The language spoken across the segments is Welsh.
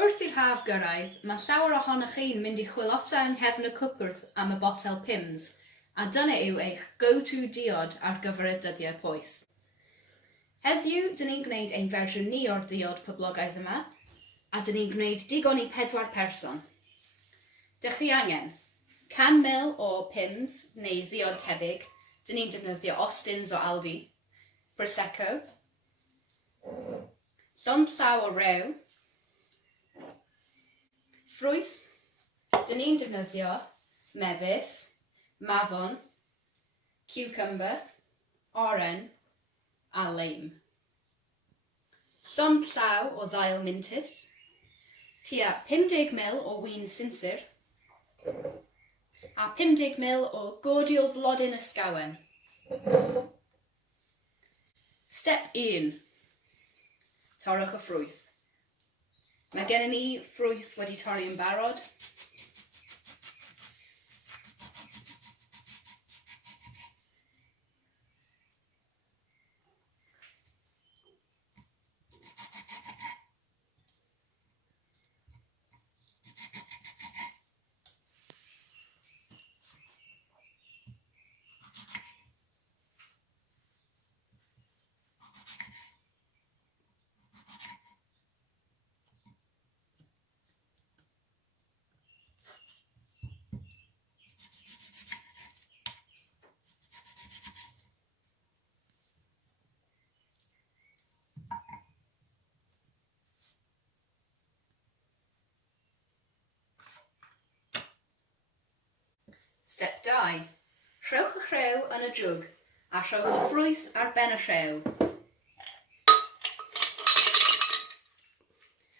Wrth i'r haf gyrraedd, mae llawer ohonoch chi'n mynd i chwilota yng nghefn y cwpwrdd am y botel Pimms, a dyna yw eich go-to diod ar gyfer y dyddiau poeth. Heddiw, dyn ni'n gwneud ein fersiwn ni o'r diod poblogaidd yma, a dyn ni'n gwneud digon i 4 person. Dych chi angen 100 ml o Pimms neu ddiod tebyg, dyn ni'n defnyddio Austins o Aldi, Prosecco, llond llaw o rew, ffrwyth, dyn ni'n defnyddio mefus, mafon, cucumber, oren a leim. Llond llaw o ddail mintys, tua 50 ml o win sinsir, a 50 ml o godiol blodyn ysgawen. Step 1. Torrwch y ffrwyth. Mae gennym ni ffrwyth wedi torri yn barod. Step 2. Rhowch y rhew yn y drwg a rhowch y ffrwyth ar ben y rhew.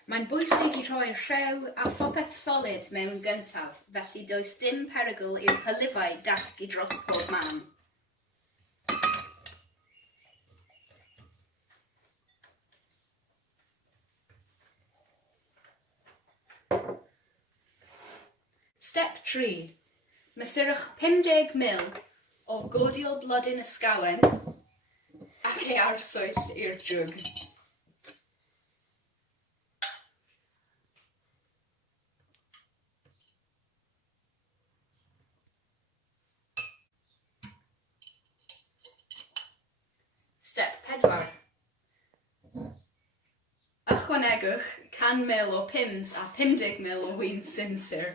Mae'n bwysig i rhoi'r rhew a phopeth solid mewn gyntaf, felly does dim perygl i'r hylifau dasgu dros pob man. Step 3. Mesurwch 50 ml o godiol blodyn ysgawen ac ei arswyll i'r drwg. Step 4. Ychwanegwch 100 ml o Pimms a 50 ml o win sinsir.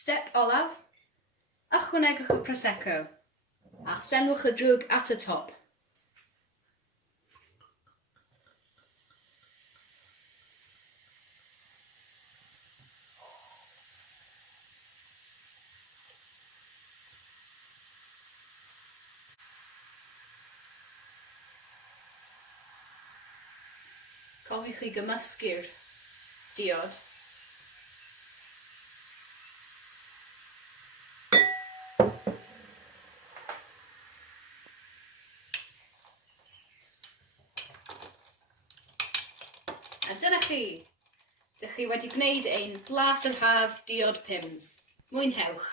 Step olaf, ychwanegwch y Prosecco a llenwch y drwg at y top. Cofiwch chi gymysgu'r diod. A dyna chi. Dych chi wedi gwneud ein Blas yr Haf diod Pimms. Mwynhewch!